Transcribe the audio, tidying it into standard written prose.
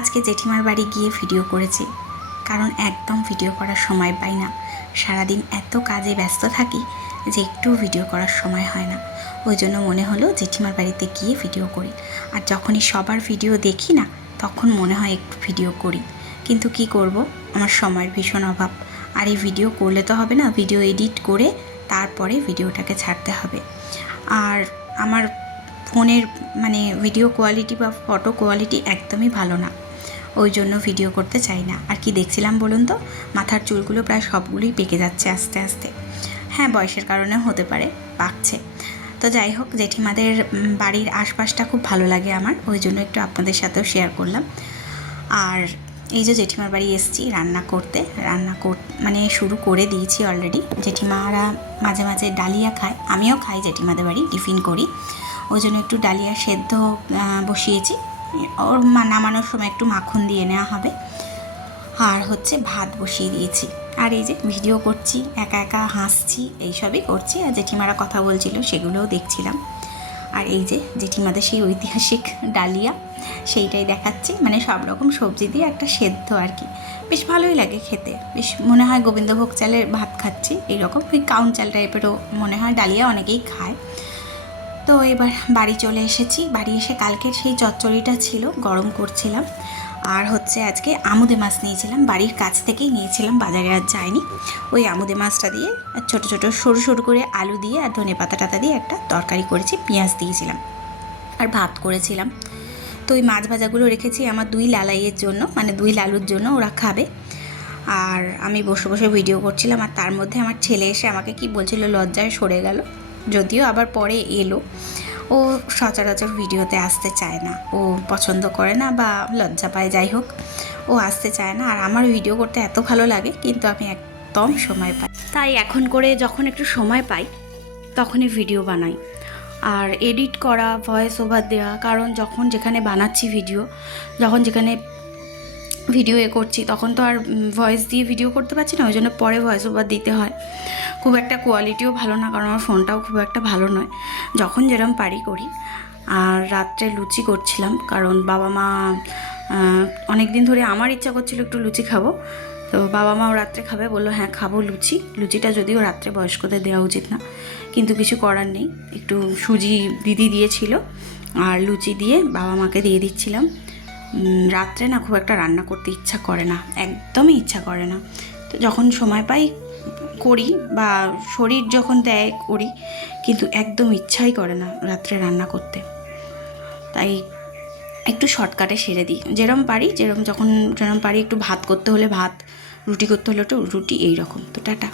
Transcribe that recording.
আজকে জেঠিমার বাড়ি গিয়ে ভিডিও করেছি, কারণ একদম ভিডিও করার সময় পাই না। সারাদিন এত কাজে ব্যস্ত থাকি যে একটু ভিডিও করার সময় হয় না। ওই জন্য মনে হলো জেঠিমার বাড়িতে গিয়ে ভিডিও করি। আর যখনই সবার ভিডিও দেখি না, তখন মনে হয় একটু ভিডিও করি, কিন্তু কি করব, আমার সময়ের ভীষণ অভাব। আর এই ভিডিও করলে তো হবে না, ভিডিও এডিট করে তারপরে ভিডিওটাকে ছাড়তে হবে। আর আমার ফোনের ভিডিও কোয়ালিটি বা ফটো কোয়ালিটি একদমই ভালো না, ওই জন্য ভিডিও করতে চাই না। আর কি দেখছিলাম বলুন তো, মাথার চুলগুলো প্রায় সবগুলোই পেকে যাচ্ছে আস্তে আস্তে। হ্যাঁ, বয়সের কারণে হতে পারে, পাকছে। তো যাই হোক, জেঠিমাদের বাড়ির আশপাশটা খুব ভালো লাগে আমার, ওই জন্য একটু আপনাদের সাথেও শেয়ার করলাম। আর এই যে জেঠিমার বাড়ি এসেছি রান্না করতে, শুরু করে দিয়েছি অলরেডি। জেঠিমারা মাঝে মাঝে ডালিয়া খায়, আমিও খাই, জেঠিমাদের বাড়ি টিফিন করি, ওই জন্য একটু ডালিয়া সেদ্ধ বসিয়েছি। ওর নামানোর সময় একটু মাখন দিয়ে নেওয়া হবে। আর হচ্ছে ভাত বসিয়ে দিয়েছি। আর এই যে ভিডিও করছি, একা একা হাসছি, এইসবই করছি। আর জেঠিমারা কথা বলছিল, সেগুলোও দেখছিলাম। আর এই যে জেঠিমাদের সেই ঐতিহাসিক ডালিয়া, সেইটাই দেখাচ্ছি। সব রকম সবজি দিয়ে একটা সেদ্ধ আর কি, বেশ ভালোই লাগে খেতে। বেশ মনে হয় গোবিন্দভোগ চালের ভাত খাচ্ছি, এইরকম ওই কাউন চাল টাইপেরও মনে হয়। ডালিয়া অনেকেই খায়। তো এবার বাড়ি চলে এসেছি। বাড়ি এসে কালকের সেই চচ্চড়িটা ছিল, গরম করছিলাম। আর হচ্ছে আজকে আমুদে মাছ নিয়েছিলাম, বাড়ির কাছ থেকেই নিয়েছিলাম, বাজারে আর যায়নি। ওই আমুদে মাছটা দিয়ে ছোটো ছোটো সরু সরু করে আলু দিয়ে আর ধনে পাতা টাতা দিয়ে একটা তরকারি করেছি, পেঁয়াজ দিয়েছিলাম। আর ভাত করেছিলাম। তো ওই মাছ ভাজাগুলো রেখেছি আমার দুই লালাইয়ের জন্য, দুই লালুর জন্য, ওরা খাবে। আর আমি বসে বসে ভিডিও করছিলাম। আর তার মধ্যে আমার ছেলে এসে আমাকে কি বলছিল, লজ্জায় সরে গেল, যদিও আবার পরে এলো। ও সচরাচর ভিডিওতে আসতে চায় না, ও পছন্দ করে না বা লজ্জা পায়, যাই হোক ও আসতে চায় না। আর আমার ভিডিও করতে এত ভালো লাগে, কিন্তু আমি একদম সময় পাই, তাই এখন করে যখন একটু সময় পাই তখনই ভিডিও বানাই। আর এডিট করা, ভয়েস ওভার দেওয়া, কারণ যখন যেখানে বানাচ্ছি ভিডিও, যখন যেখানে ভিডিও করছি, তখন তো আর ভয়েস দিয়ে ভিডিও করতে পারছি না, ওই জন্য পরে ভয়েস ওভার দিতে হয়। খুব একটা কোয়ালিটিও ভালো না, কারণ আমার ফোনটাও খুব একটা ভালো নয়। যখন যেরকম পারি করি। আর রাত্রে লুচি করছিলাম, কারণ বাবা মা অনেক দিন ধরে আমার ইচ্ছা করছিল একটু লুচি খাবো। তো বাবা মাও রাত্রে খাবে, বললো হ্যাঁ খাবো লুচি। লুচিটা যদিও রাত্রে বয়স্কদের দেওয়া উচিত না, কিন্তু কিছু করার নেই। একটু সুজি দিদি দিয়েছিল, আর লুচি দিয়ে বাবা মাকে দিয়ে দিচ্ছিলাম। রাত্রে না খুব একটা রান্না করতে ইচ্ছা করে না, একদমই ইচ্ছা করে না। তো যখন সময় পাই করি, বা শরীর যখন দেয় করি, কিন্তু একদম ইচ্ছাই করে না রাত্রে রান্না করতে। তাই একটু শর্টকাটে সেরে দিই, যেরম পারি, যেরম পারি। একটু ভাত করতে হলে ভাত, রুটি করতে হলে একটু রুটি, এই রকম। তো টাটা।